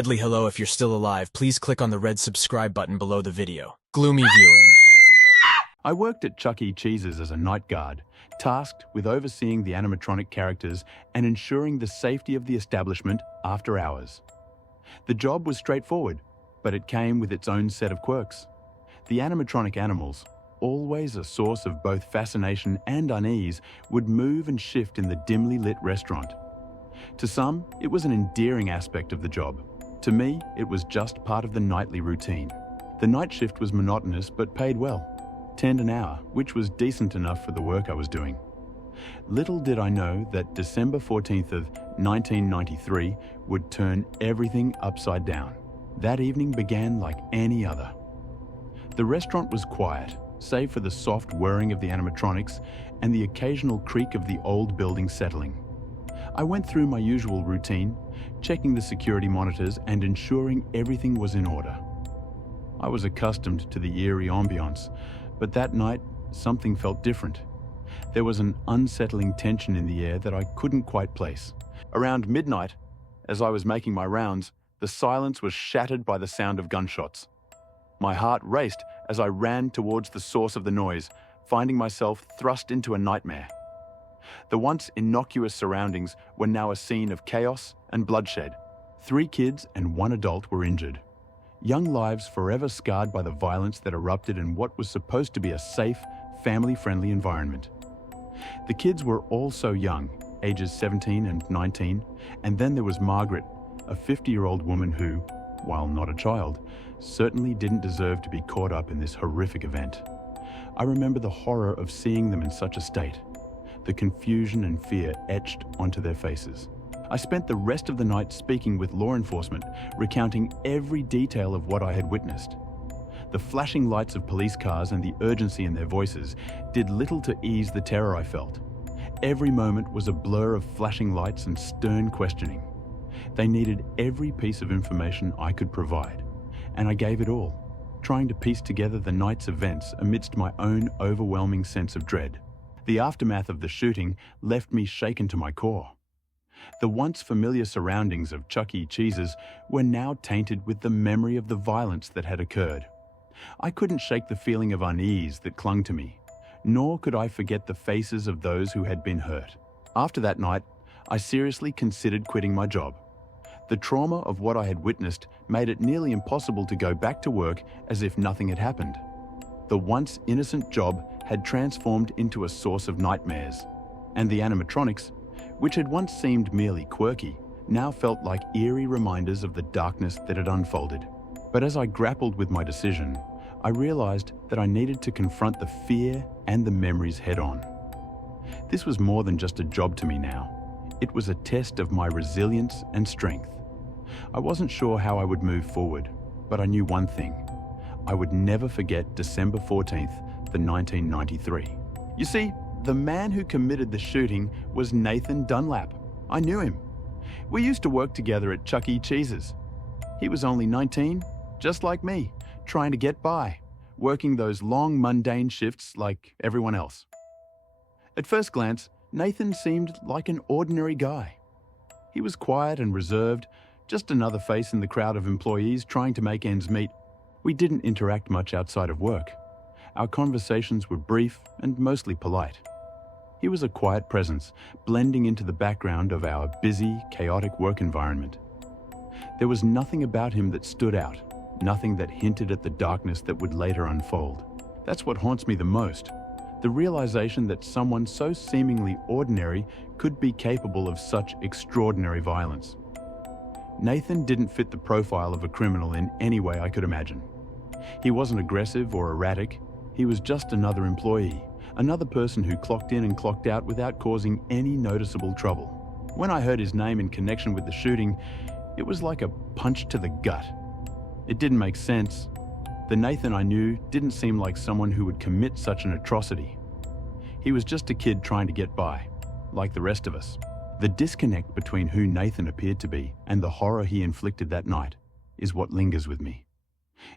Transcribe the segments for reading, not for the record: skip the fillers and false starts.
Deadly hello, if you're still alive, please click on the red subscribe button below the video. Gloomy viewing. I worked at Chuck E. Cheese's as a night guard, tasked with overseeing the animatronic characters and ensuring the safety of the establishment after hours. The job was straightforward, but it came with its own set of quirks. The animatronic animals, always a source of both fascination and unease, would move and shift in the dimly lit restaurant. To some, it was an endearing aspect of the job. To me, it was just part of the nightly routine. The night shift was monotonous but paid well, $10 an hour, which was decent enough for the work I was doing. Little did I know that December 14th of 1993 would turn everything upside down. That evening began like any other. The restaurant was quiet, save for the soft whirring of the animatronics and the occasional creak of the old building settling. I went through my usual routine, checking the security monitors and ensuring everything was in order. I was accustomed to the eerie ambiance, but that night, something felt different. There was an unsettling tension in the air that I couldn't quite place. Around midnight, as I was making my rounds, the silence was shattered by the sound of gunshots. My heart raced as I ran towards the source of the noise, finding myself thrust into a nightmare. The once innocuous surroundings were now a scene of chaos and bloodshed. 3 kids and 1 adult were injured. Young lives forever scarred by the violence that erupted in what was supposed to be a safe, family-friendly environment. The kids were all so young, ages 17 and 19, and then there was Margaret, a 50-year-old woman who, while not a child, certainly didn't deserve to be caught up in this horrific event. I remember the horror of seeing them in such a state, the confusion and fear etched onto their faces. I spent the rest of the night speaking with law enforcement, recounting every detail of what I had witnessed. The flashing lights of police cars and the urgency in their voices did little to ease the terror I felt. Every moment was a blur of flashing lights and stern questioning. They needed every piece of information I could provide, and I gave it all, trying to piece together the night's events amidst my own overwhelming sense of dread. The aftermath of the shooting left me shaken to my core. The once familiar surroundings of Chuck E. Cheese's were now tainted with the memory of the violence that had occurred. I couldn't shake the feeling of unease that clung to me, nor could I forget the faces of those who had been hurt. After that night, I seriously considered quitting my job. The trauma of what I had witnessed made it nearly impossible to go back to work as if nothing had happened. The once innocent job had transformed into a source of nightmares, and the animatronics, which had once seemed merely quirky, now felt like eerie reminders of the darkness that had unfolded. But as I grappled with my decision, I realized that I needed to confront the fear and the memories head-on. This was more than just a job to me now. It was a test of my resilience and strength. I wasn't sure how I would move forward, but I knew one thing. I would never forget December 14th, 1993. You see, the man who committed the shooting was Nathan Dunlap. I knew him. We used to work together at Chuck E. Cheese's. He was only 19, just like me, trying to get by, working those long, mundane shifts like everyone else. At first glance, Nathan seemed like an ordinary guy. He was quiet and reserved, just another face in the crowd of employees trying to make ends meet. We didn't interact much outside of work. Our conversations were brief and mostly polite. He was a quiet presence, blending into the background of our busy, chaotic work environment. There was nothing about him that stood out, nothing that hinted at the darkness that would later unfold. That's what haunts me the most, the realization that someone so seemingly ordinary could be capable of such extraordinary violence. Nathan didn't fit the profile of a criminal in any way I could imagine. He wasn't aggressive or erratic. He was just another employee, another person who clocked in and clocked out without causing any noticeable trouble. When I heard his name in connection with the shooting, it was like a punch to the gut. It didn't make sense. The Nathan I knew didn't seem like someone who would commit such an atrocity. He was just a kid trying to get by, like the rest of us. The disconnect between who Nathan appeared to be and the horror he inflicted that night is what lingers with me.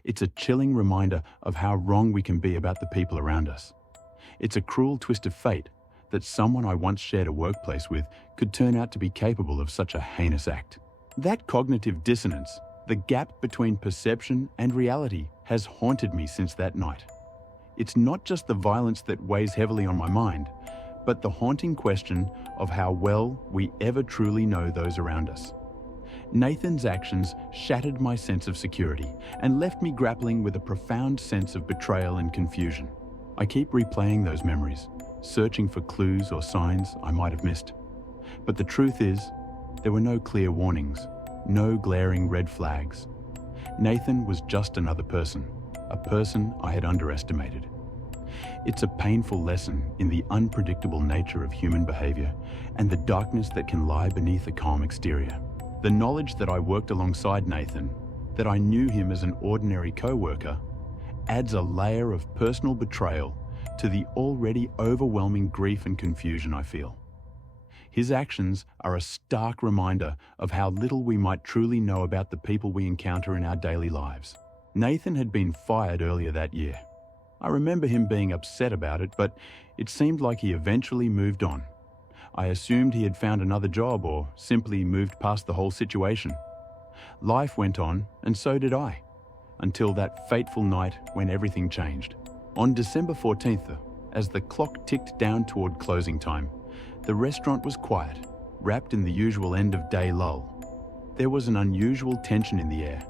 It's a chilling reminder of how wrong we can be about the people around us. It's a cruel twist of fate that someone I once shared a workplace with could turn out to be capable of such a heinous act. That cognitive dissonance The gap between perception and reality has haunted me since that night. It's not just the violence that weighs heavily on my mind, but the haunting question of how well we ever truly know those around us. Nathan's actions shattered my sense of security and left me grappling with a profound sense of betrayal and confusion. I keep replaying those memories, searching for clues or signs I might have missed. But the truth is, there were no clear warnings, no glaring red flags. Nathan was just another person, a person I had underestimated. It's a painful lesson in the unpredictable nature of human behavior and the darkness that can lie beneath a calm exterior. The knowledge that I worked alongside Nathan, that I knew him as an ordinary co-worker, adds a layer of personal betrayal to the already overwhelming grief and confusion I feel. His actions are a stark reminder of how little we might truly know about the people we encounter in our daily lives. Nathan had been fired earlier that year. I remember him being upset about it, but it seemed like he eventually moved on. I assumed he had found another job or simply moved past the whole situation. Life went on, and so did I, until that fateful night when everything changed. On December 14th, as the clock ticked down toward closing time, the restaurant was quiet, wrapped in the usual end-of-day lull. There was an unusual tension in the air,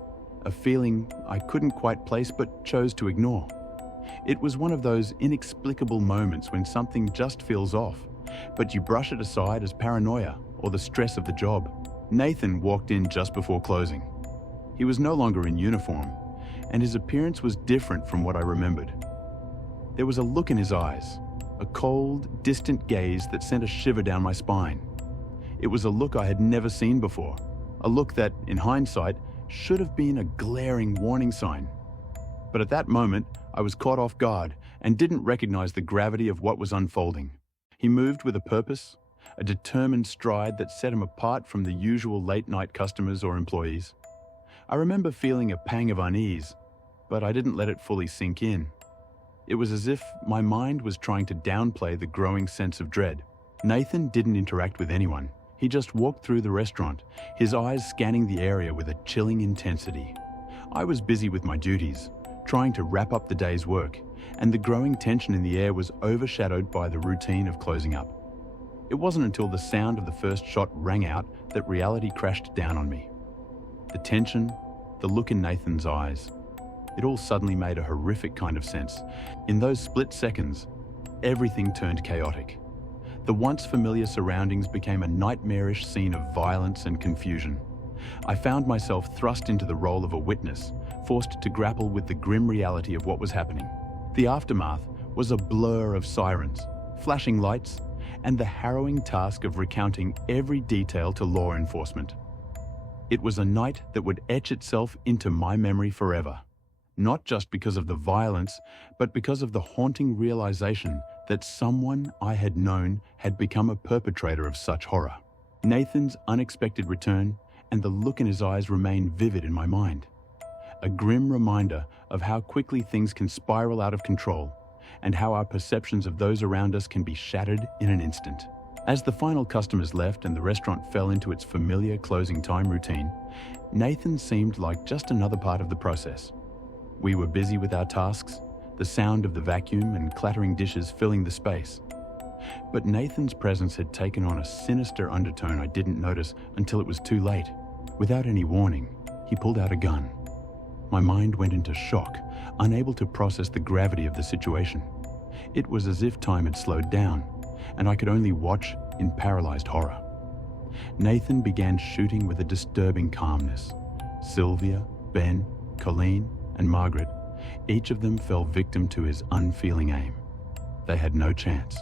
a feeling I couldn't quite place but chose to ignore. It was one of those inexplicable moments when something just feels off, but you brush it aside as paranoia or the stress of the job. Nathan walked in just before closing. He was no longer in uniform, and his appearance was different from what I remembered. There was a look in his eyes, a cold, distant gaze that sent a shiver down my spine. It was a look I had never seen before, a look that, in hindsight, should have been a glaring warning sign. But at that moment, I was caught off guard and didn't recognize the gravity of what was unfolding. He moved with a purpose, a determined stride that set him apart from the usual late-night customers or employees. I remember feeling a pang of unease, but I didn't let it fully sink in. It was as if my mind was trying to downplay the growing sense of dread. Nathan didn't interact with anyone. He just walked through the restaurant, his eyes scanning the area with a chilling intensity. I was busy with my duties, trying to wrap up the day's work, and the growing tension in the air was overshadowed by the routine of closing up. It wasn't until the sound of the first shot rang out that reality crashed down on me. The tension, the look in Nathan's eyes, it all suddenly made a horrific kind of sense. In those split seconds, everything turned chaotic. The once familiar surroundings became a nightmarish scene of violence and confusion. I found myself thrust into the role of a witness, forced to grapple with the grim reality of what was happening. The aftermath was a blur of sirens, flashing lights, and the harrowing task of recounting every detail to law enforcement. It was a night that would etch itself into my memory forever. Not just because of the violence, but because of the haunting realization that someone I had known had become a perpetrator of such horror. Nathan's unexpected return and the look in his eyes remain vivid in my mind. A grim reminder of how quickly things can spiral out of control and how our perceptions of those around us can be shattered in an instant. As the final customers left and the restaurant fell into its familiar closing time routine, Nathan seemed like just another part of the process. We were busy with our tasks, the sound of the vacuum and clattering dishes filling the space. But Nathan's presence had taken on a sinister undertone I didn't notice until it was too late. Without any warning, he pulled out a gun. My mind went into shock, unable to process the gravity of the situation. It was as if time had slowed down, and I could only watch in paralyzed horror. Nathan began shooting with a disturbing calmness. Sylvia, Ben, Colleen, and Margaret, each of them fell victim to his unfeeling aim. They had no chance.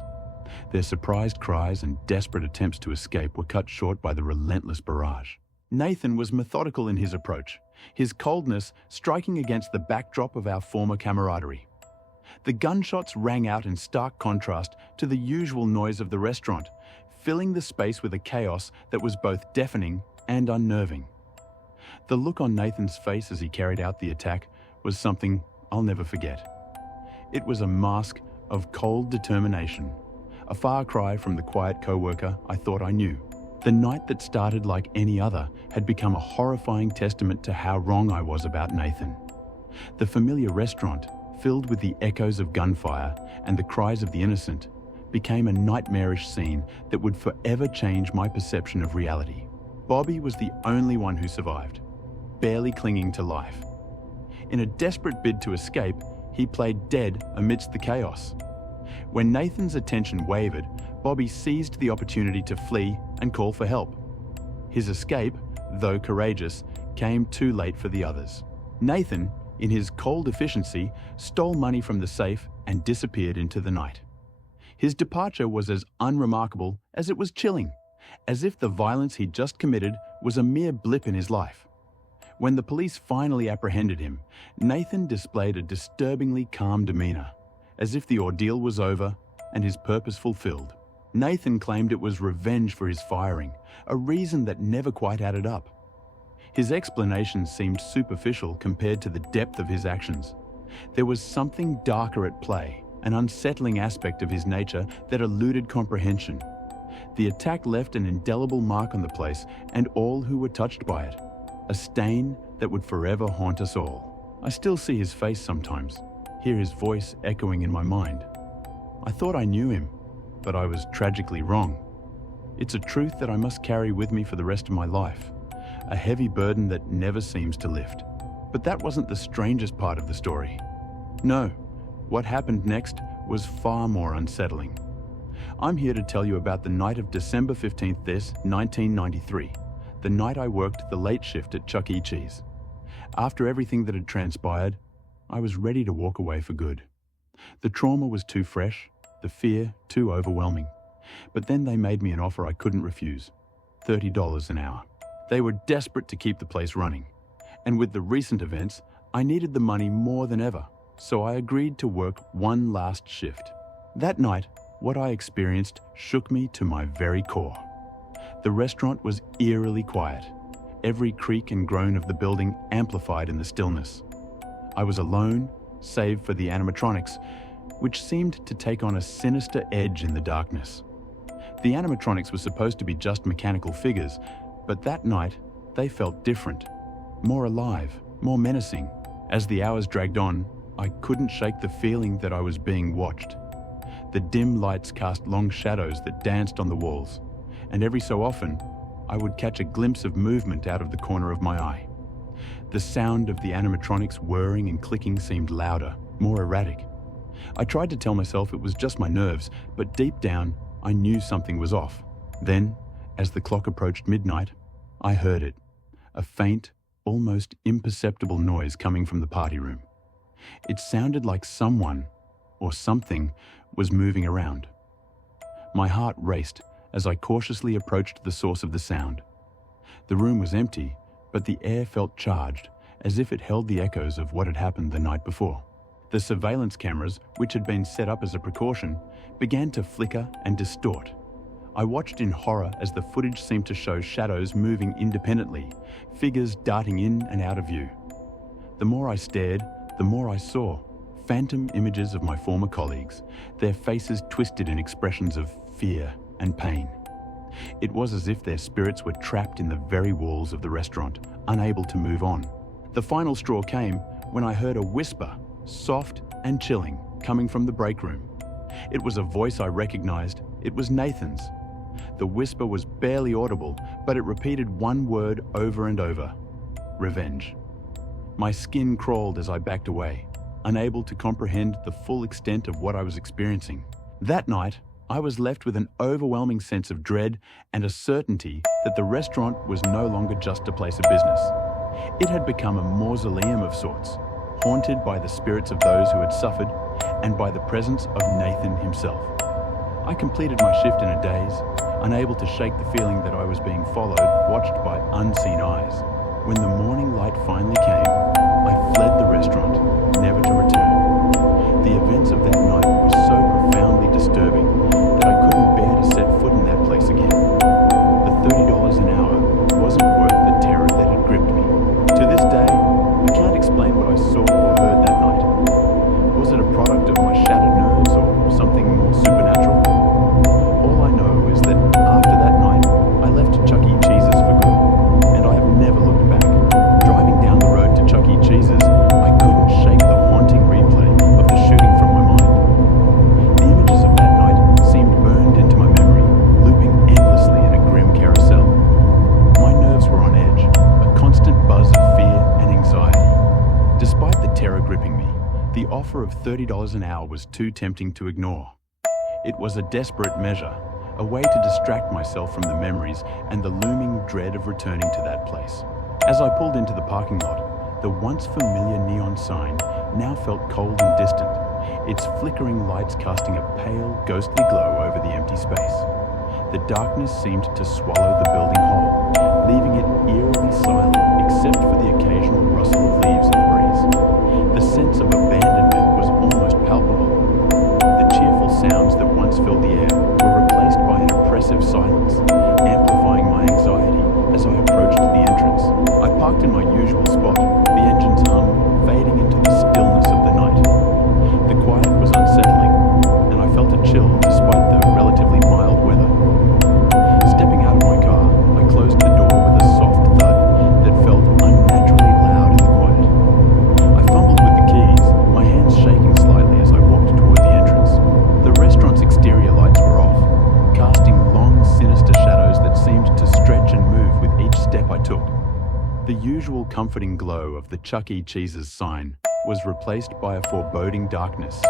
Their surprised cries and desperate attempts to escape were cut short by the relentless barrage. Nathan was methodical in his approach, his coldness striking against the backdrop of our former camaraderie. The gunshots rang out in stark contrast to the usual noise of the restaurant, filling the space with a chaos that was both deafening and unnerving. The look on Nathan's face as he carried out the attack was something I'll never forget. It was a mask of cold determination, a far cry from the quiet co-worker I thought I knew. The night that started like any other had become a horrifying testament to how wrong I was about Nathan. The familiar restaurant, filled with the echoes of gunfire and the cries of the innocent, became a nightmarish scene that would forever change my perception of reality. Bobby was the only one who survived, barely clinging to life. In a desperate bid to escape, he played dead amidst the chaos. When Nathan's attention wavered, Bobby seized the opportunity to flee and call for help. His escape, though courageous, came too late for the others. Nathan, in his cold efficiency, stole money from the safe and disappeared into the night. His departure was as unremarkable as it was chilling, as if the violence he'd just committed was a mere blip in his life. When the police finally apprehended him, Nathan displayed a disturbingly calm demeanor, as if the ordeal was over and his purpose fulfilled. Nathan claimed it was revenge for his firing, a reason that never quite added up. His explanations seemed superficial compared to the depth of his actions. There was something darker at play, an unsettling aspect of his nature that eluded comprehension. The attack left an indelible mark on the place and all who were touched by it, a stain that would forever haunt us all. I still see his face sometimes, hear his voice echoing in my mind. I thought I knew him, but I was tragically wrong. It's a truth that I must carry with me for the rest of my life, a heavy burden that never seems to lift. But that wasn't the strangest part of the story. No, what happened next was far more unsettling. I'm here to tell you about the night of December 15th, 1993, the night I worked the late shift at Chuck E. Cheese. After everything that had transpired, I was ready to walk away for good. The trauma was too fresh, the fear too overwhelming. But then they made me an offer I couldn't refuse, $30 an hour. They were desperate to keep the place running, and with the recent events, I needed the money more than ever, so I agreed to work one last shift. That night, what I experienced shook me to my very core. The restaurant was eerily quiet, every creak and groan of the building amplified in the stillness. I was alone, save for the animatronics, which seemed to take on a sinister edge in the darkness. The animatronics were supposed to be just mechanical figures, but that night, they felt different, more alive, more menacing. As the hours dragged on, I couldn't shake the feeling that I was being watched. The dim lights cast long shadows that danced on the walls, and every so often, I would catch a glimpse of movement out of the corner of my eye. The sound of the animatronics whirring and clicking seemed louder, more erratic. I tried to tell myself it was just my nerves, but deep down, I knew something was off. Then, as the clock approached midnight, I heard it, a faint, almost imperceptible noise coming from the party room. It sounded like someone, or something, was moving around. My heart raced as I cautiously approached the source of the sound. The room was empty, but the air felt charged, as if it held the echoes of what had happened the night before. The surveillance cameras, which had been set up as a precaution, began to flicker and distort. I watched in horror as the footage seemed to show shadows moving independently, figures darting in and out of view. The more I stared, the more I saw phantom images of my former colleagues, their faces twisted in expressions of fear and pain. It was as if their spirits were trapped in the very walls of the restaurant, unable to move on. The final straw came when I heard a whisper, soft and chilling, coming from the break room. It was a voice I recognized. It was Nathan's. The whisper was barely audible, but it repeated one word over and over: revenge. My skin crawled as I backed away, unable to comprehend the full extent of what I was experiencing. That night, I was left with an overwhelming sense of dread and a certainty that the restaurant was no longer just a place of business. It had become a mausoleum of sorts, haunted by the spirits of those who had suffered and by the presence of Nathan himself. I completed my shift in a daze, unable to shake the feeling that I was being followed, watched by unseen eyes. When the morning light finally came, I fled the restaurant, never to return. The events of that night were so profoundly disturbing that I couldn't bear to set foot in that place again. The $30 an hour wasn't worth the terror that had gripped me. To this day, I can't explain what I saw or heard that night. Was it a product of my shattered nerves or something more supernatural? All I know is that after that night, I left The offer of $30 an hour was too tempting to ignore. It was a desperate measure, a way to distract myself from the memories and the looming dread of returning to that place. As I pulled into the parking lot, the once familiar neon sign now felt cold and distant, its flickering lights casting a pale, ghostly glow over the empty space. The darkness seemed to swallow the building whole, leaving it eerily silent except for the occasional rustle of leaves in the breeze. The sense of abandonment was almost palpable. The cheerful sounds that once filled the air were replaced by an oppressive silence, amplifying my anxiety as I approached the entrance. I parked in my usual spot, the engine's hum fading into the stillness of the night. The quiet was unsettling, and I felt a chill despite the relatively mild weather. Stepping out of my car, I closed the door with a soft thud that felt unnaturally loud in the quiet. I fumbled with the keys, my hands shaking slightly as I walked toward the entrance. The restaurant's exterior lights were off, casting long, sinister shadows that seemed to stretch and move with each step I took. The usual comforting glow of the Chuck E. Cheese's sign was replaced by a foreboding darkness.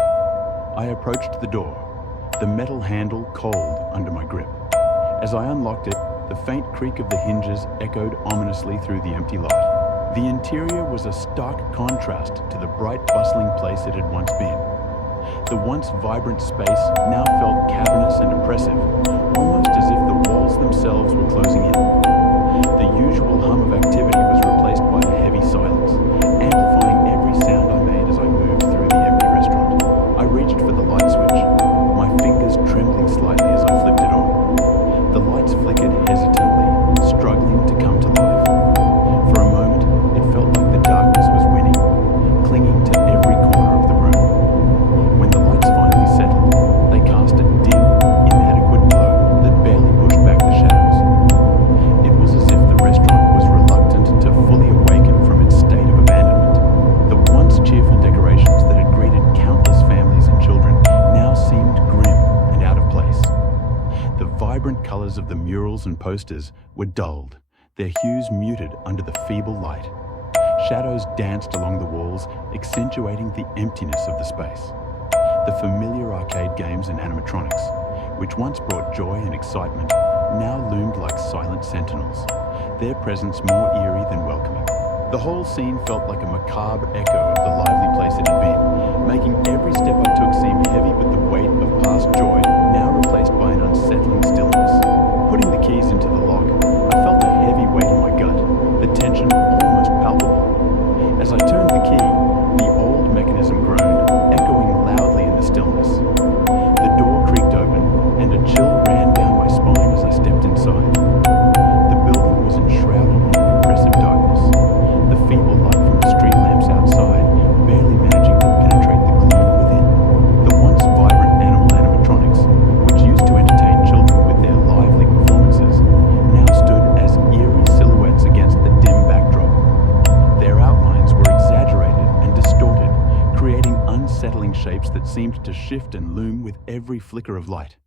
I approached the door, the metal handle cold under my grip. As I unlocked it, the faint creak of the hinges echoed ominously through the empty lot. The interior was a stark contrast to the bright, bustling place it had once been. The once vibrant space now felt cavernous and oppressive, almost as if the walls themselves were closing in. The usual hum of activity was replaced by a heavy silence, amplifying every sound I made as I moved through the empty restaurant. I reached for the light switch, my fingers trembling slightly as I flipped it on. The lights flickered hesitantly, struggling to come to life. For a moment, it felt like the darkness was winning, clinging to every corner of the room. When the lights finally settled, they cast a dim, inadequate glow that barely pushed back the shadows. It was as if the restaurant was reluctant to fully awaken from its state of abandonment. The once cheerful decorations that had greeted countless families and children now seemed grim and out of place. The vibrant colors of the murals and posters were dulled, their hues muted under the feeble light. Shadows danced along the walls, accentuating the emptiness of the space. The familiar arcade games and animatronics, which once brought joy and excitement, now loomed like silent sentinels, their presence more eerie than welcoming. The whole scene felt like a macabre echo of the lively place it had been, making every step I took seem heavy with the weight of past joy, now replaced by an unsettling stillness. Putting the keys into the lock, I felt a heavy weight on my gut, the tension almost palpable. As I turned the key, the old mechanism groaned, echoing loudly in the stillness. The door creaked open, and a chill ran down my spine as I stepped inside. The building was enshrouded in an oppressive darkness, the feeble light from the street lamps outside barely managing to penetrate the gloom within. The once vibrant animatronics, which used to entertain children with their lively performances, now stood as eerie silhouettes against the dim backdrop. Their outlines were exaggerated and distorted, creating unsettling shapes that seemed to shift and loom with every flicker of light.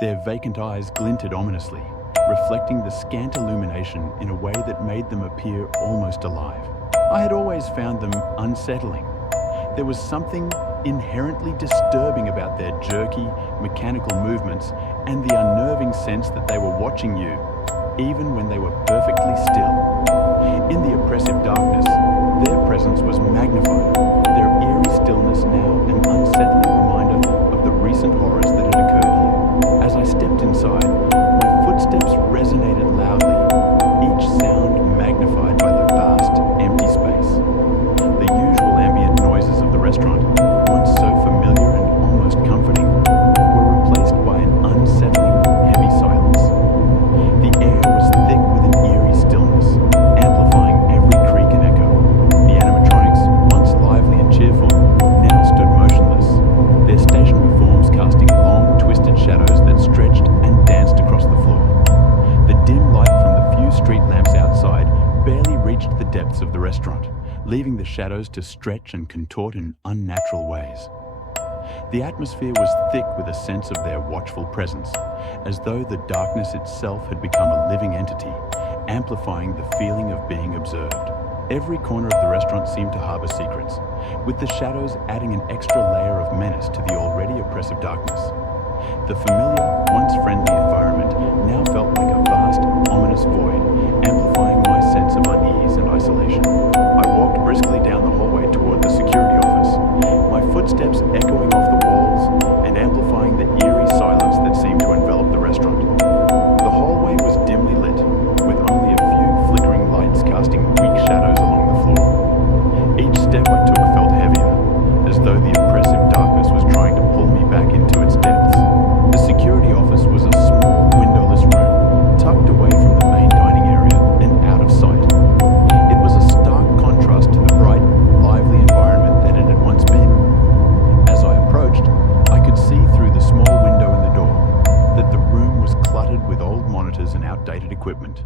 Their vacant eyes glinted ominously, reflecting the scant illumination in a way that made them appear almost alive. I had always found them unsettling. There was something inherently disturbing about their jerky, mechanical movements and the unnerving sense that they were watching you, even when they were perfectly still. In the oppressive darkness, their presence was magnified, their eerie stillness now an unsettling reminder of the recent horrors that had occurred here. As I stepped inside, my footsteps resonated loudly, each sound magnified by the vast, empty space. The usual ambient noises of the restaurant, once so familiar and almost comforting, were replaced by an unsettling, heavy silence. The air was thick with an eerie stillness, amplifying every creak and echo. The animatronics, once lively and cheerful, now stood motionless, their stationary forms casting long, twisted shadows that stretched and danced across the floor. The dim light from the few street lamps outside barely reached the depths of the restaurant, leaving the shadows to stretch and contort in unnatural ways. The atmosphere was thick with a sense of their watchful presence, as though the darkness itself had become a living entity, amplifying the feeling of being observed. Every corner of the restaurant seemed to harbor secrets, with the shadows adding an extra layer of menace to the already oppressive darkness. The familiar, once friendly environment now felt like a vast, ominous void, amplifying my sense of unease and isolation. I walked briskly down the hallway toward the security office, my footsteps echoing off the walls and amplifying the eerie silence that seemed to envelop the restaurant. The hallway was dimly lit, with only a few flickering lights casting weak shadows along the floor. Each step I took felt heavier, as though the oppressive darkness was trying to pull me back into its depths. The security office was a small, windowless room, tucked away from the main dining area and out of sight. It was a stark contrast to the bright, lively environment that it had once been. As I approached, I could see through the small window in the door that the room was cluttered with old monitors and outdated equipment.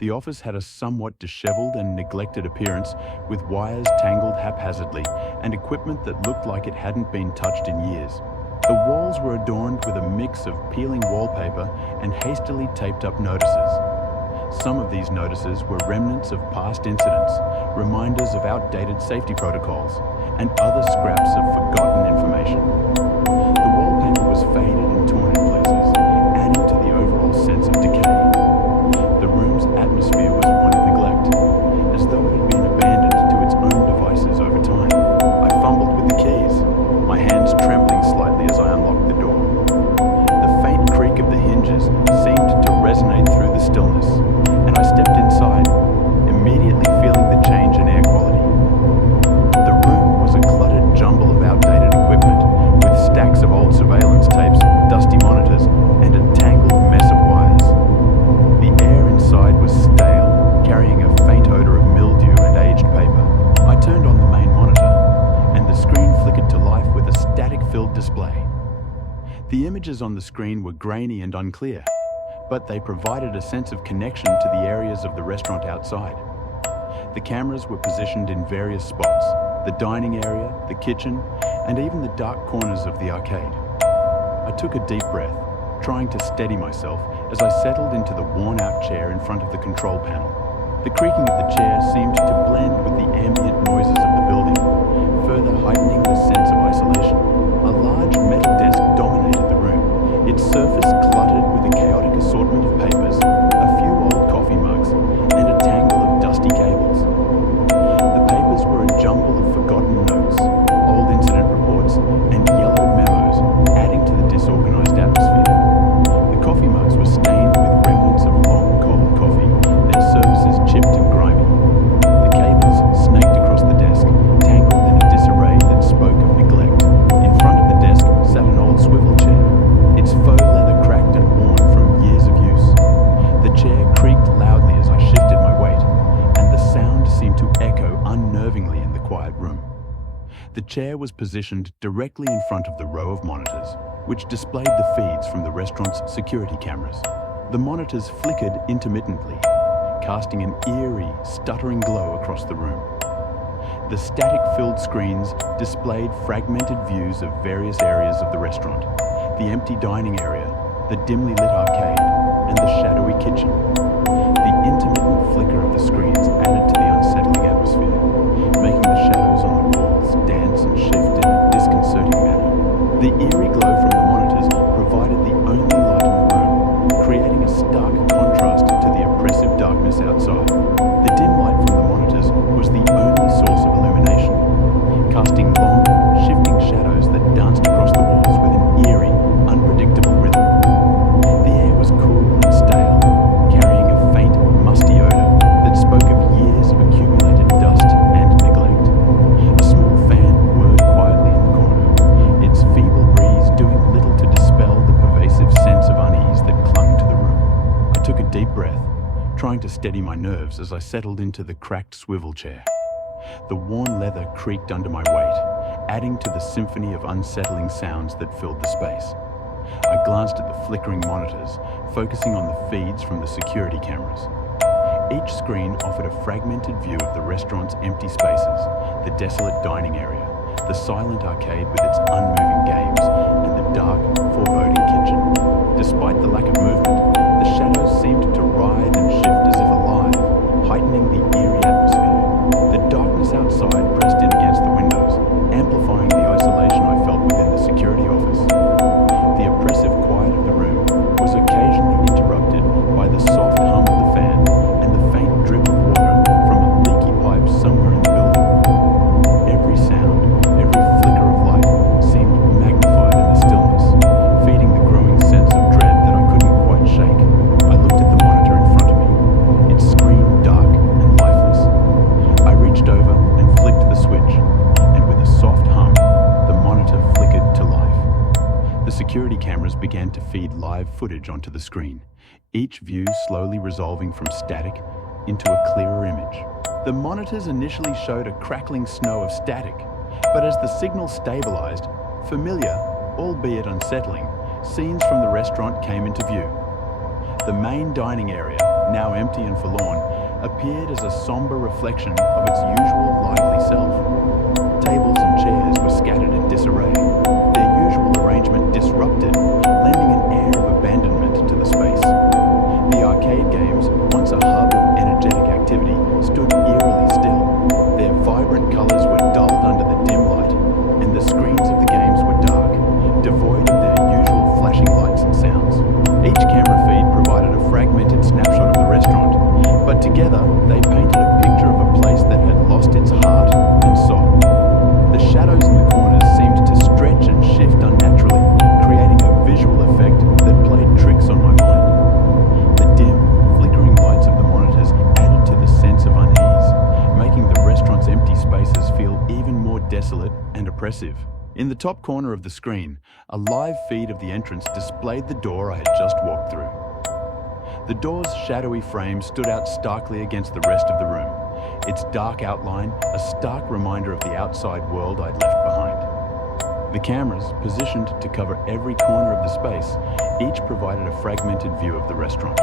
The office had a somewhat disheveled and neglected appearance, with wires tangled haphazardly and equipment that looked like it hadn't been touched in years. The walls were adorned with a mix of peeling wallpaper and hastily taped up notices. Some of these notices were remnants of past incidents, reminders of outdated safety protocols, and other scraps of forgotten information. The wallpaper was faded and torn in places, adding to the overall sense of decay. The room's atmosphere was one of neglect, as though it had been abandoned to its own devices over time. I fumbled with the keys, my hands trembling slightly as I unlocked the door. The faint creak of the hinges seemed to resonate through the stillness, and I stepped inside, immediately feeling the change in air quality. The room was a cluttered jumble of outdated equipment, with stacks of old surveillance tapes, dusty monitors, and a tangled mess of wires. The air inside was stale, carrying a faint odor of mildew and aged paper. I turned on the main monitor, and the screen flickered to life with a static-filled display. The images on the screen were grainy and unclear, but they provided a sense of connection to the areas of the restaurant outside. The cameras were positioned in various spots: the dining area, the kitchen, and even the dark corners of the arcade. I took a deep breath, trying to steady myself as I settled into the worn-out chair in front of the control panel. The creaking of the chair seemed to blend with the ambient noises of the building, further heightening the sense of isolation. A large metal desk dominated the room, its surface cluttered with a chaotic assortment of papers, a few old coffee mugs, and a tangle of dusty cables. The papers were a jumble of forgotten notes, old incident reports, and yellowed memos, adding to the disorganized atmosphere. The coffee mugs were stained with remnants of long cold coffee, their surfaces chipped and grimy. The cables snaked across the desk, tangled in a disarray that spoke of neglect. In front of the desk sat an old swivel chair, its faux leather cracked and worn from years of use. The chair creaked loudly as I shifted my weight, and the sound seemed to echo unnervingly in the quiet room. The chair was positioned directly in front of the row of monitors, which displayed the feeds from the restaurant's security cameras. The monitors flickered intermittently, casting an eerie, stuttering glow across the room. The static-filled screens displayed fragmented views of various areas of the restaurant: the empty dining area, the dimly lit arcade, and the shadowy kitchen. The intermittent flicker of the screens added to the unsettling atmosphere, making the shadows on the walls dance and shift in a disconcerting manner. The eerie glow from the monitors provided the only light in the room, creating a stark contrast to the oppressive darkness outside. The dim light from the monitors was the only source of illumination, casting long, shifting shadows that danced across the walls with an eerie, unpredictable rhythm. The air was cool and stale, carrying a faint, musty odor that spoke of years of accumulated dust and neglect. A small fan whirred quietly in the corner, its feeble breeze doing little to dispel the pervasive sense of unease that clung to the room. I took a deep breath, trying to steady my nerves as I settled into the cracked swivel chair. The worn leather creaked under my weight, adding to the symphony of unsettling sounds that filled the space. I glanced at the flickering monitors, focusing on the feeds from the security cameras. Each screen offered a fragmented view of the restaurant's empty spaces, the desolate dining area, the silent arcade with its unmoving games, and the dark, foreboding kitchen. Despite the lack of movement, the shadows seemed to writhe and shift as if alive, heightening the eerie atmosphere. the switch, and with a soft hum, the monitor flickered to life. The security cameras began to feed live footage onto the screen, each view slowly resolving from static into a clearer image. The monitors initially showed a crackling snow of static, but as the signal stabilized, familiar, albeit unsettling, scenes from the restaurant came into view. The main dining area, now empty and forlorn, appeared as a somber reflection of its usual lively self. Tables and chairs were scattered in disarray, their usual arrangement disrupted, lending an air of abandonment to the space. The arcade games, once a hub of energetic activity, stood eerily still. Their vibrant colors were dulled under the dim light, and the screens of the games were dark, devoid of their usual flashing lights and sounds. Each camera feed provided a fragmented snapshot of the restaurant, but together they painted a picture of a place that had lost its heart and soul. The shadows in the corners seemed to stretch and shift unnaturally, creating a visual effect that played tricks on my mind. The dim, flickering lights of the monitors added to the sense of unease, making the restaurant's empty spaces feel even more desolate and oppressive. In the top corner of the screen, a live feed of the entrance displayed the door I had just walked through. The door's shadowy frame stood out starkly against the rest of the room, its dark outline a stark reminder of the outside world I'd left behind. The cameras, positioned to cover every corner of the space, each provided a fragmented view of the restaurant.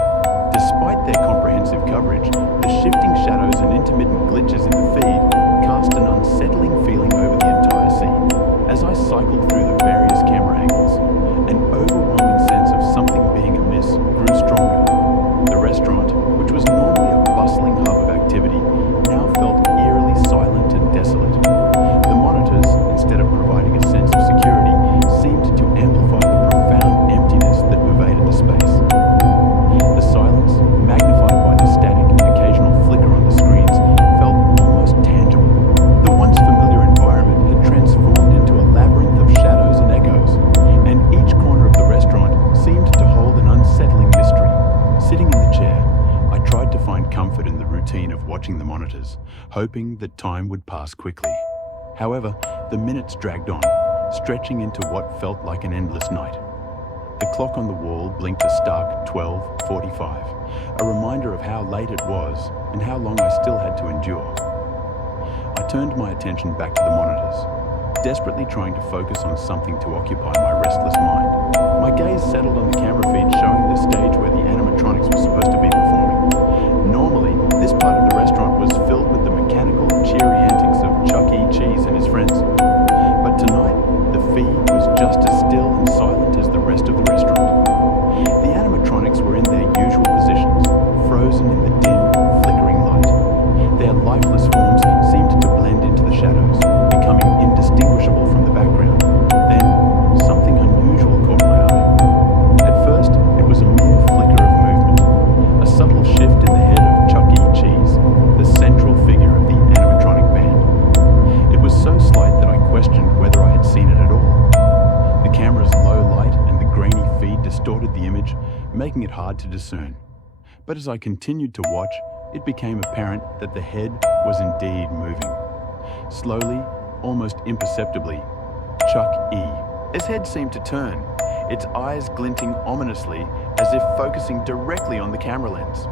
Despite their comprehensive coverage, the shifting shadows and intermittent glitches in the feed cast an unsettling feeling over the entire scene. As I cycled through the various camera angles, an overwhelming sense of something being amiss grew stronger. The restaurant, which was normally a bustling hub of activity, now felt eerily silent and desolate. The monitors, instead of providing a sense of security, seemed to amplify the profound emptiness that pervaded the space. The silence, magnified by the static and occasional flicker on the screens, felt almost tangible. The once familiar environment had transformed into a labyrinth of shadows and echoes, and each corner of the restaurant seemed to hold an unsettling mystery. Sitting in the chair, I tried to find comfort in the routine of watching the monitors, hoping that time would pass quickly. However, the minutes dragged on, stretching into what felt like an endless night. The clock on the wall blinked a stark 12:45, a reminder of how late it was and how long I still had to endure. I turned my attention back to the monitors, desperately trying to focus on something to occupy my restless mind. My gaze settled on the camera feed showing the stage where the animatronics were supposed to be performing. Normally, this part of the restaurant was filled with the mechanical, cheery antics of Chuck E. Cheese and his friends. But tonight, the feed was just as still and silent as the rest of the restaurant. The animatronics were in their usual positions, frozen in the dim, flickering light. Their lifeless forms seemed to blend into the shadows, becoming indistinguishable from the background. Then, something unusual caught my eye. At first, it was a mere flicker of movement, a subtle shift in the head of Chuck E. Cheese, the central figure of the animatronic band. It was so slight that I questioned whether I had seen it at all. The camera's low light and the grainy feed distorted the image, making it hard to discern. But as I continued to watch, it became apparent that the head was indeed moving. Slowly, almost imperceptibly, Chuck E. His head seemed to turn, its eyes glinting ominously as if focusing directly on the camera lens.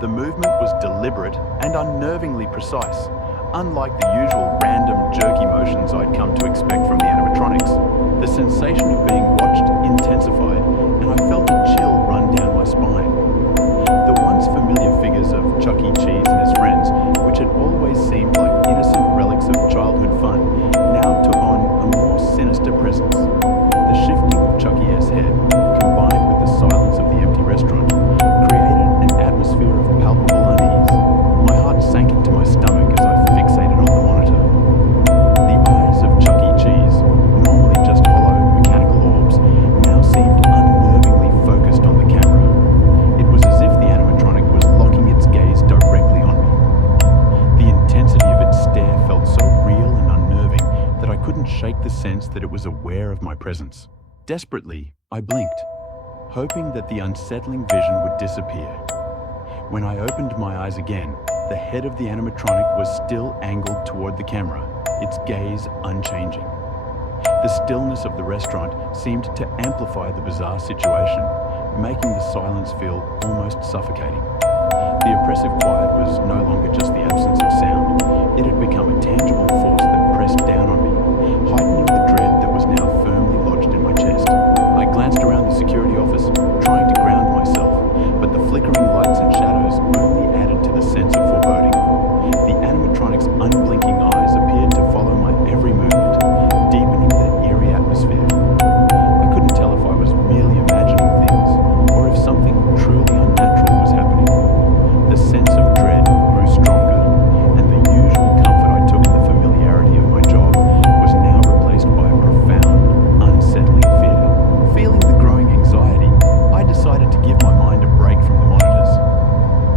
The movement was deliberate and unnervingly precise, unlike the usual random, jerky motions I'd come to expect from the animatronics. The sensation of being watched intensified, and I felt a chill run down my spine. The once familiar figures of Chuck E. Cheese and his friends, which had always seemed like innocent relics of childhood fun, now took on a more sinister presence. The shifting of Chuck E.'s head, combined with the silence of the empty restaurant, created an atmosphere of palpable unease. My heart sank into my stomach as I fixated on the monitor. The eyes of Chuck E. Cheese, normally just hollow, mechanical orbs, now seemed unnervingly focused on the camera. It was as if the animatronic was locking its gaze directly on me. The intensity of its stare felt so real and unnerving that I couldn't shake the sense that it was aware of my presence. Desperately, I blinked, hoping that the unsettling vision would disappear. When I opened my eyes again, The head of the animatronic was still angled toward the camera, its gaze unchanging. The stillness of the restaurant seemed to amplify the bizarre situation, making the silence feel almost suffocating. The oppressive quiet was no longer just the absence of sound. It had become a tangible force that pressed down on me, heightening the dread that was now firmly lodged in my chest. I glanced around the security office, trying to ground myself, but the flickering lights and shadows only added to the sense of foreboding. The animatronic's unblinking eyes appeared to follow my every movement, deepening the eerie atmosphere. I couldn't tell if I was merely imagining things, or if something truly unnatural was happening. The sense of dread grew stronger, and the usual comfort I took in the familiarity of my job was now replaced by a profound, unsettling fear. Feeling the growing anxiety, I decided to give my mind a break from the monitors.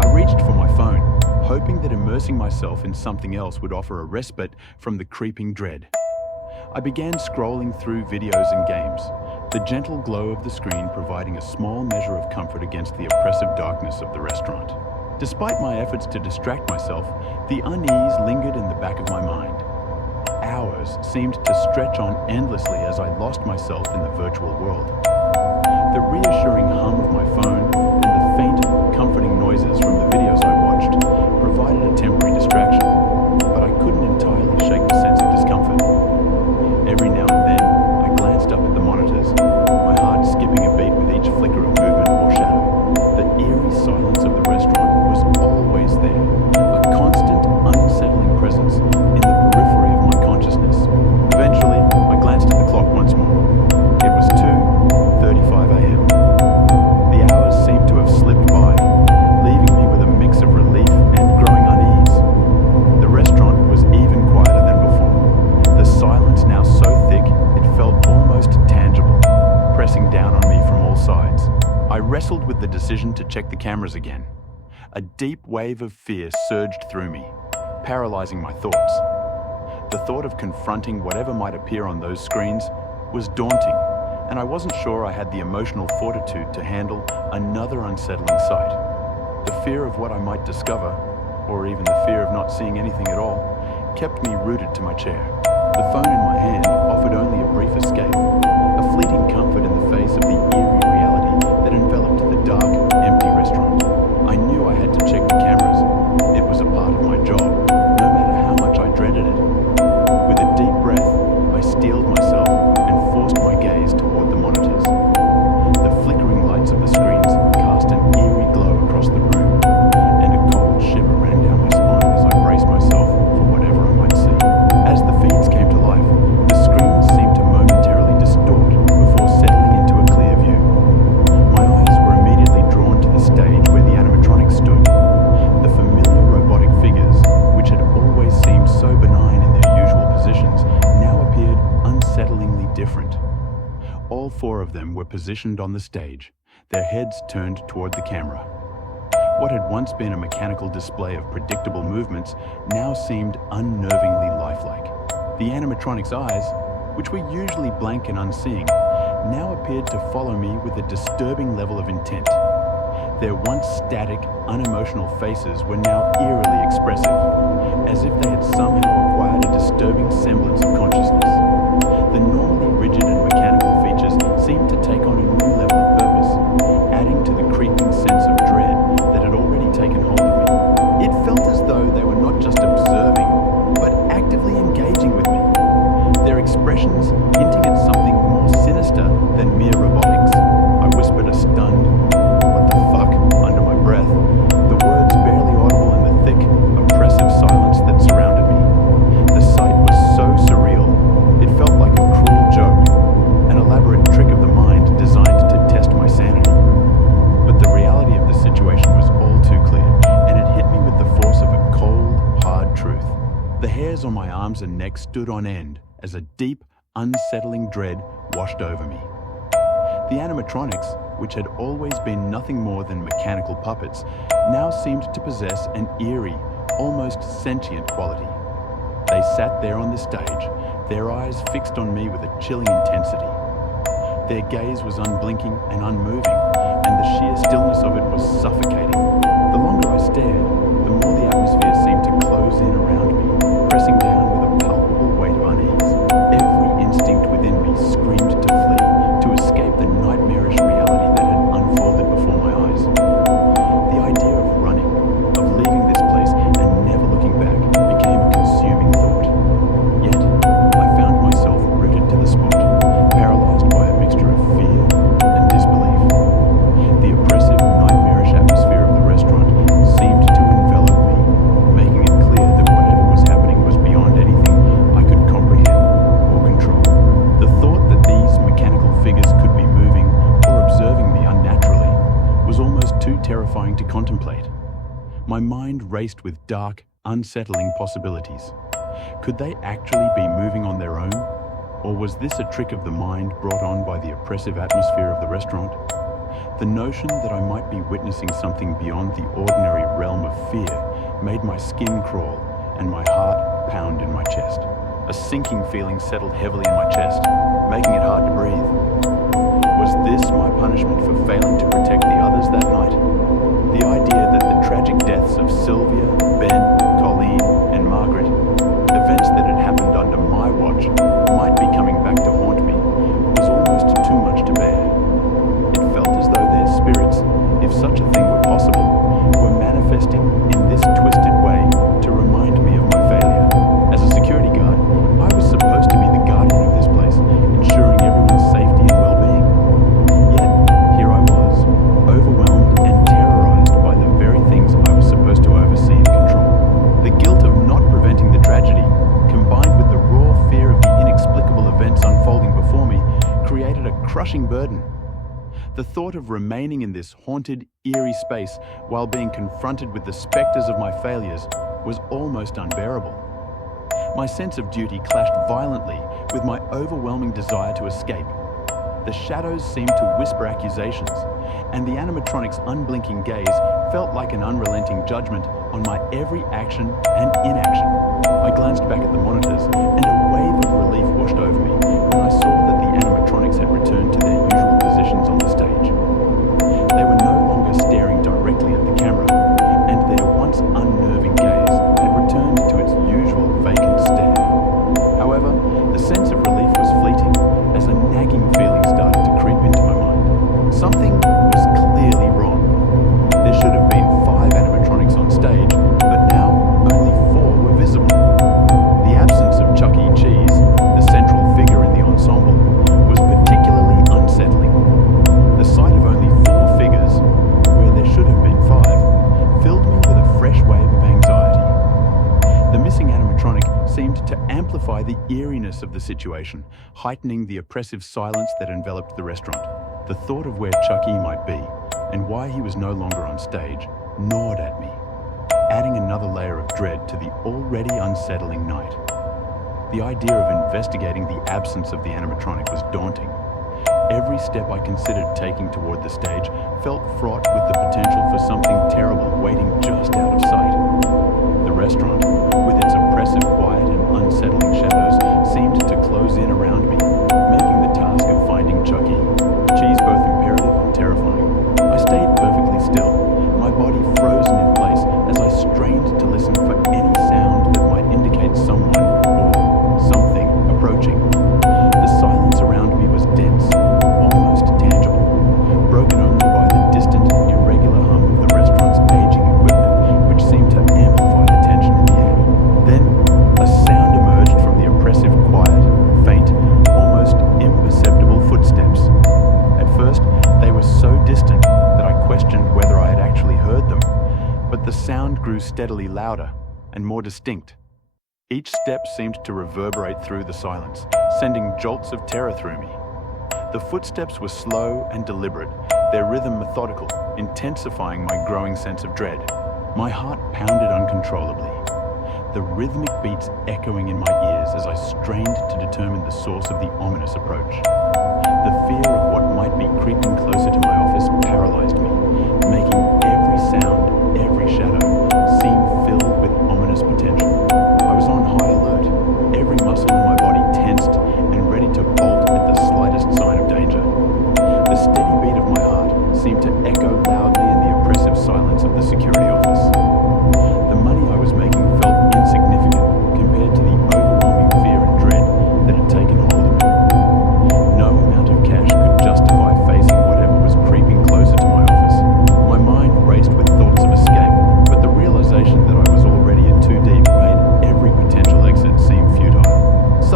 I reached for my phone, hoping that immersing myself in something else would offer a respite from the creeping dread. I began scrolling through videos and games, the gentle glow of the screen providing a small measure of comfort against the oppressive darkness of the restaurant. Despite my efforts to distract myself, the unease lingered in the back of my mind. Hours seemed to stretch on endlessly as I lost myself in the virtual world. The reassuring hum of my phone and the faint, comforting noises from the videos I watched provided a temporary distraction, but I couldn't entirely shake the sense of discomfort. Every now and then, I glanced up at the monitors, my heart skipping a beat with each flicker of movement or shadow. The eerie silence of the restaurant was always there, a constant, unsettling presence in the periphery of my consciousness. Eventually, I glanced at the clock once more. It was 2:35 a.m. The hours seemed to have slipped by, leaving me with a mix of relief and growing unease. The restaurant was even quieter than before, the silence now so thick it felt almost tangible, pressing down on me from all sides. I wrestled with the decision to check the cameras again. A deep wave of fear surged through me, paralyzing my thoughts. The thought of confronting whatever might appear on those screens was daunting, and I wasn't sure I had the emotional fortitude to handle another unsettling sight. The fear of what I might discover, or even the fear of not seeing anything at all, kept me rooted to my chair. The phone in my hand offered only a brief escape, a fleeting comfort in the face of the eerie reality that enveloped the dark, empty restaurant. I knew I had to check the cameras. It was a part of my job, no matter how much I dreaded it. With a deep breath, I steeled myself and forced my gaze toward the monitors. The flickering lights of the screens cast an eerie glow across the room, and a cold shiver ran down my spine as I braced myself for whatever I might see. As the feeds came to life, the screens seemed to momentarily distort before settling into a clear view. My eyes were immediately drawn to the stage where the animatronics stood. The familiar robotic figures, which had always seemed so benign in their usual positions, now appeared unsettlingly different. All four of them were positioned on the stage, their heads turned toward the camera. What had once been a mechanical display of predictable movements now seemed unnervingly lifelike. The animatronic's eyes, which were usually blank and unseeing, now appeared to follow me with a disturbing level of intent. Their once static, unemotional faces were now eerily expressive, as if they had somehow acquired a disturbing semblance of consciousness. The normally rigid and mechanical features seemed to take on a new level of purpose, adding to the creeping sense of dread that had already taken hold of me. It felt as though they were not just observing, but actively engaging with me. Their expressions hinting at something more sinister than mere robotics. I whispered a stunned, "What the fuck?" under my breath, the words barely audible in the thick, oppressive silence that surrounded me. The sight was so surreal, it felt like a cruel joke, an elaborate trick of the mind designed to test my sanity. But the reality of the situation was all too clear, and it hit me with the force of a cold, hard truth. The hairs on my arms and neck stood on end as a deep, unsettling dread washed over me. The animatronics, which had always been nothing more than mechanical puppets, now seemed to possess an eerie, almost sentient quality. They sat there on the stage, their eyes fixed on me with a chilling intensity. Their gaze was unblinking and unmoving, and the sheer stillness of it was suffocating. The longer I stared, the more the atmosphere close in around me, pressing down with a palpable weight of unease. Every instinct within me screamed to flee, to escape the nightmarish reality that had unfolded before my eyes. The idea of running, of leaving this place and never looking back, became a consuming thought. Yet, I found myself rooted to the spot, paralyzed by a mixture of fear and disbelief. The oppressive, nightmarish atmosphere of the restaurant seemed to envelop me, making it clear that whatever was happening was beyond anything I could comprehend or control. The thought that these mechanical figures could be moving or observing me unnaturally was almost too terrifying to contemplate. My mind raced with dark, unsettling possibilities. Could they actually be moving on their own? Or was this a trick of the mind brought on by the oppressive atmosphere of the restaurant? The notion that I might be witnessing something beyond the ordinary realm of fear made my skin crawl and my heart pound in my chest. A sinking feeling settled heavily in my chest, making it hard to breathe. Was this my punishment for failing to protect the others that night? The idea that the tragic deaths of Sylvia, Ben, Colleen, and Margaret, events that had happened under my watch, might be coming back to haunt me, was almost too much to bear. It felt as though their spirits, if such a thing were possible, were manifesting in this twisted way to remind me of my failure. As a security guard, I was supposed to be the guardian of this place, ensuring everyone's safety and well-being. Yet, here I was, overwhelmed and terrorized by the very things I was supposed to oversee and control. The guilt of not preventing the tragedy, combined with the raw fear of the inexplicable events unfolding before me, created a crushing burden. The thought of remaining in this haunted, eerie space while being confronted with the specters of my failures was almost unbearable. My sense of duty clashed violently with my overwhelming desire to escape. The shadows seemed to whisper accusations, and the animatronic's unblinking gaze felt like an unrelenting judgment on my every action and inaction. I glanced back at the monitors, and a wave of relief washed over me when I saw that the animatronics had returned to their usual positions on the stage. They were no longer staring directly at the camera, and their once unnerving gaze had returned to its usual vacant stare. However, the sense of relief was fleeting as a nagging feeling started to creep into my mind. Something was clearly wrong. There should have been 5 animatronics on stage, but now only 4 were visible. The absence of Chuck E. Cheese, the central figure in the ensemble, was particularly unsettling. The sight of only 4 figures, where there should have been 5, filled me with a fresh wave of anxiety. The missing animatronic seemed to amplify the eeriness of the situation, heightening the oppressive silence that enveloped the restaurant. The thought of where Chucky might be, and why he was no longer on stage, gnawed at me, adding another layer of dread to the already unsettling night. The idea of investigating the absence of the animatronic was daunting. Every step I considered taking toward the stage felt fraught with the potential for something terrible waiting just out of sight. The restaurant, with its oppressive quiet and unsettling shadows, seemed to close in around me, making the task of finding Chucky Cheese both imperative and terrifying. I stayed perfectly still, my body frozen in place as I strained to listen for any sound that might indicate someone or something approaching. The silence around me was dense, almost tangible, broken only by the distant, irregular hum of the restaurant's aging equipment, which seemed to amplify the tension in the air. Then, a sound emerged from the oppressive quiet, faint, almost imperceptible footsteps. At first, they were so distant that I questioned whether I had actually heard them, but the sound grew steadily louder and more distinct. Each step seemed to reverberate through the silence, sending jolts of terror through me. The footsteps were slow and deliberate, their rhythm methodical, intensifying my growing sense of dread. My heart pounded uncontrollably, the rhythmic beats echoing in my ears as I strained to determine the source of the ominous approach. The fear of what might be creeping closer to my office paralyzed me, making every sound, every shadow, seem filled with ominous potential. I was on high alert, every muscle in my body tensed and ready to bolt at the slightest sign of danger. The steady beat of my heart seemed to echo loudly in the oppressive silence of the security office. The money I was making felt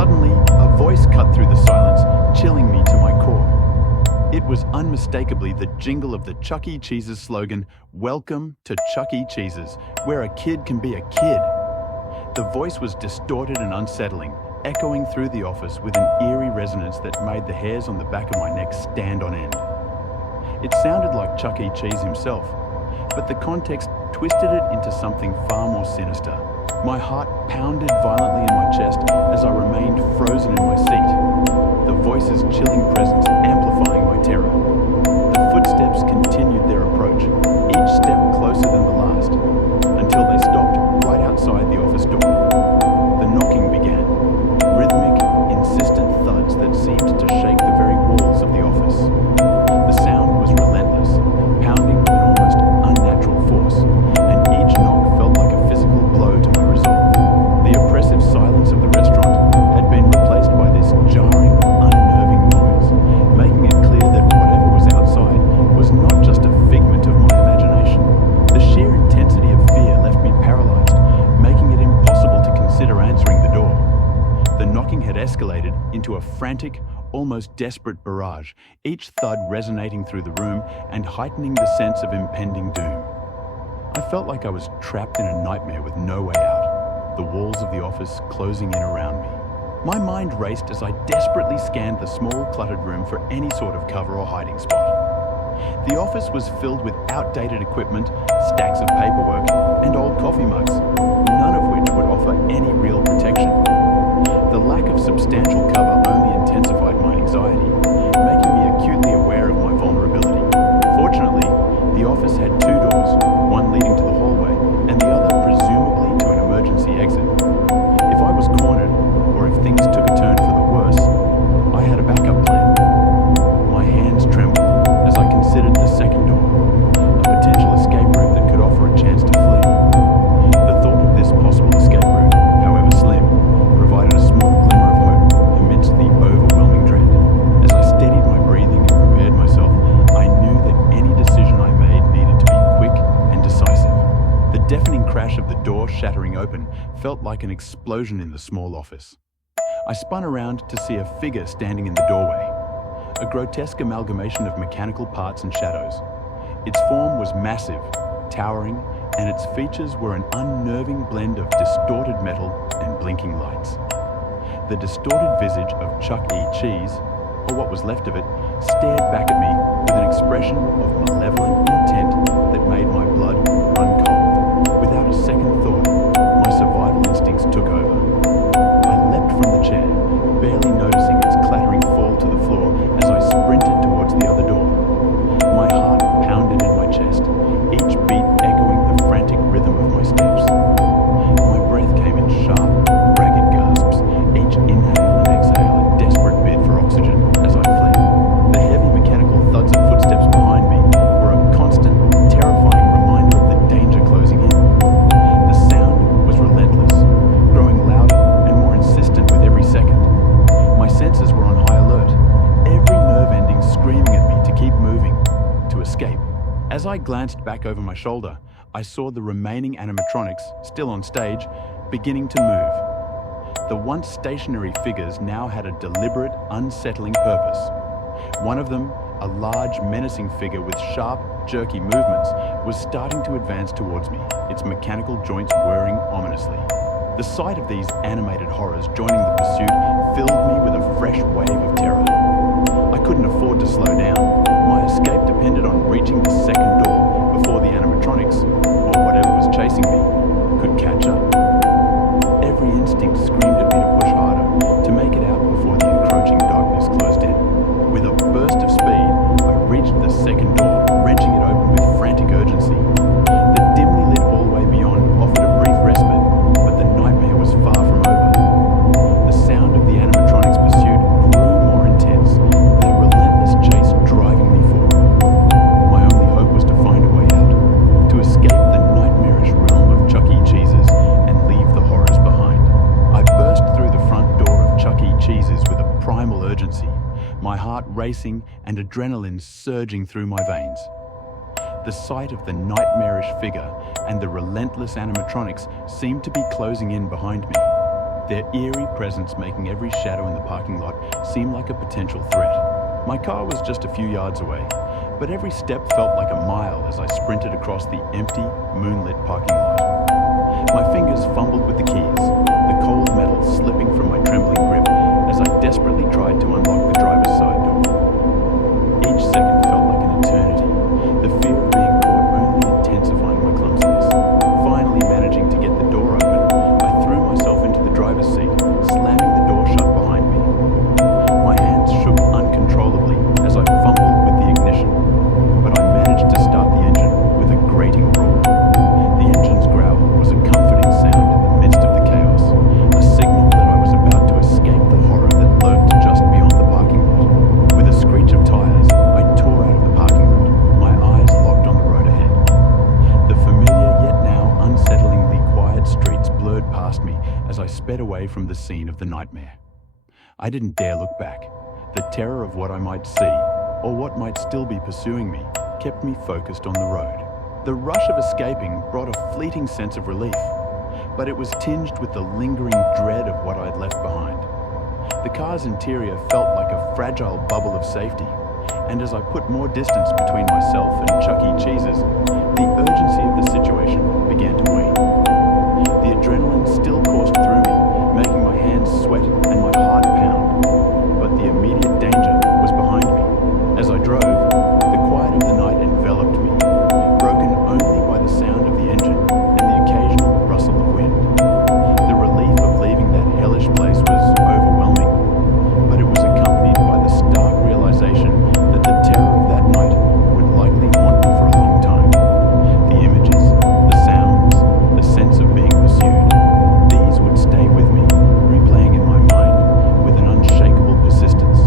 Suddenly, a voice cut through the silence, chilling me to my core. It was unmistakably the jingle of the Chuck E. Cheese's slogan, "Welcome to Chuck E. Cheese's, where a kid can be a kid." The voice was distorted and unsettling, echoing through the office with an eerie resonance that made the hairs on the back of my neck stand on end. It sounded like Chuck E. Cheese himself, but the context twisted it into something far more sinister. My heart pounded violently in my chest as I remained frozen in my seat, the voice's chilling presence amplifying my terror. The footsteps continued their approach, each step closer than the last, until they stopped right outside the office door. The knocking began, rhythmic, insistent thuds that seemed to shake the very walls of the office. The sound was relentless, pounding with an almost unnatural force, and each knock felt like a physical blow to my resolve. The oppressive silence of the restaurant had been replaced by this jarring, unnerving noise, making it clear that whatever was outside was not just a figment of my imagination. The sheer intensity of fear left me paralyzed, making it impossible to consider answering the door. The knocking had escalated into a frantic, almost desperate barrage, each thud resonating through the room and heightening the sense of impending doom. I felt like I was trapped in a nightmare with no way out, the walls of the office closing in around me. My mind raced as I desperately scanned the small, cluttered room for any sort of cover or hiding spot. The office was filled with outdated equipment, stacks of paperwork, and old coffee mugs, none of which would offer any real protection. The lack of substantial cover only intensified my anxiety, making me acutely aware of my vulnerability. Fortunately, the office had two doors, one leading to the hallway, and the other presumably to an emergency exit. If I was cornered, or if things took a turn for the worse, I had a backup plan. My hands trembled as I considered the second door, a potential escape route that could offer a chance to flee. The thought of this possible escape route, however slim, provided a small glimmer of hope amidst the overwhelming dread. As I steadied my breathing and prepared myself, I knew that any decision I made needed to be quick and decisive. The deafening crash of the door shattering open felt like an explosion in the small office. I spun around to see a figure standing in the doorway, a grotesque amalgamation of mechanical parts and shadows. Its form was massive, towering, and its features were an unnerving blend of distorted metal and blinking lights. The distorted visage of Chuck E. Cheese, or what was left of it, stared back at me with an expression of malevolent intent that made my blood run cold. Without a second thought, my survival instincts took over. I leapt from the chair, barely noticing its clattering fall to the floor as I sprinted towards the other door. My heart pounded in my chest, each beat echoing the frantic rhythm of my steps. My breath came in sharp, ragged gasps, each inhale and exhale a desperate bid for oxygen as I fled. The heavy mechanical thuds of footsteps behind me were a constant, terrifying reminder of the danger closing in. The sound was relentless, growing louder and more insistent with every second. My senses were on high alert, every nerve ending screaming at me to keep moving, to escape. As I glanced back over my shoulder, I saw the remaining animatronics, still on stage, beginning to move. The once stationary figures now had a deliberate, unsettling purpose. One of them, a large, menacing figure with sharp, jerky movements, was starting to advance towards me, its mechanical joints whirring ominously. The sight of these animated horrors joining the pursuit filled me with a fresh wave of terror. I couldn't afford to slow down. My escape depended on reaching the second door before the animatronics, or whatever was chasing me, could catch up. Every instinct screamed at me to push harder, to make it out before the encroaching darkness closed in. With a burst of speed, I reached the second door, wrenching it open with frantic urgency. The dimly lit hallway beyond offered a brief respite, but the nightmare was far from over. The sound of the animatronics' pursuit grew more intense, their relentless chase driving me forward. My only hope was to find a way out, to escape the nightmarish realm of Chuck E. Cheese's and leave the horrors behind. I burst through the front door of Chuck E. Cheese's with a primal urgency, my heart racing and adrenaline surging through my veins. The sight of the nightmarish figure and the relentless animatronics seemed to be closing in behind me. their eerie presence making every shadow in the parking lot seem like a potential threat. My car was just a few yards away, but every step felt like a mile as I sprinted across the empty, moonlit parking lot. My fingers fumbled with the keys, the cold metal slipping from my trembling grip as I desperately tried to unlock the driver's side door. Each second felt like an eternity, the fear of being caught only intensifying my clumsiness. Finally managing to get the door open, I threw myself into the driver's seat, slamming the door shut behind me. My hands shook uncontrollably as I fumbled with the ignition, but I managed to start the engine with a grating roar. The engine's growl was a comforting sound in the midst of the chaos, a signal that I was about to escape the horror that lurked just beyond the parking lot. With a screech of tires, I tore out of the parking lot, my eyes locked on the road ahead. The familiar yet now unsettlingly quiet streets blurred past me as I sped away from the scene of the nightmare. I didn't dare look back. The terror of what I might see, or what might still be pursuing me, kept me focused on the road. The rush of escaping brought a fleeting sense of relief, but it was tinged with the lingering dread of what I'd left behind. The car's interior felt like a fragile bubble of safety, and as I put more distance between myself and Chuck E. Cheese's, the urgency of the situation began to wane. The adrenaline still coursed through me, making my hands sweat and my heart pound, but the immediate danger was behind me. As I drove, the quiet of the night enveloped me, broken only by the sound of the engine and the occasional rustle of wind. The relief of leaving that hellish place was overwhelming, but it was accompanied by the stark realization that the terror of that night would likely haunt me for a long time. The images, the sounds, the sense of being pursued, these would stay with me, replaying in my mind with an unshakable persistence.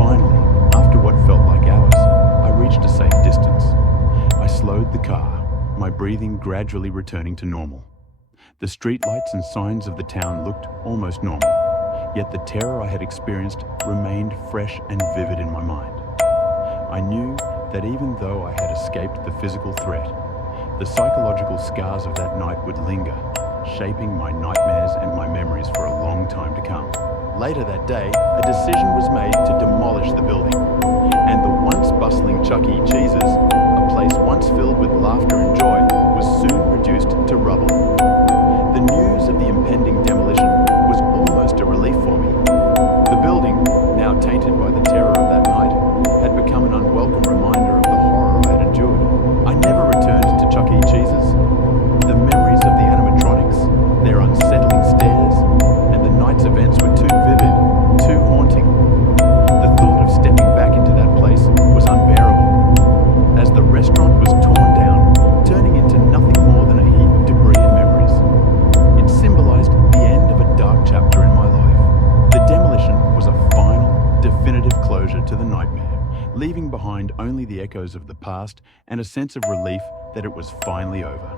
Finally, after what felt like hours, I reached a safe distance. I slowed the car, my breathing gradually returning to normal. The streetlights and signs of the town looked almost normal, yet the terror I had experienced remained fresh and vivid in my mind. I knew that even though I had escaped the physical threat, the psychological scars of that night would linger, shaping my nightmares and my memories for a long time to come. Later that day, a decision was made to demolish the building, and the once bustling Chuck E. Cheese's, a place once filled with laughter and joy, was soon reduced to rubble. The news of the impending demolition was almost a relief for me. The building, now tainted by the terror of that night, had become an unwelcome reminder of the horror I had endured. I never returned to Chuck E. Cheese's. The memories of the animatronics, their unsettling stares, and the night's events were too vivid, too haunting. The thought of stepping back into that place was unbearable, as the restaurant was torn down, turning into nothing more than a heap of debris and memories. It symbolized the end of a dark chapter in my life. The demolition was a final, definitive closure to the nightmare, leaving behind only the echoes of the past and a sense of relief that it was finally over.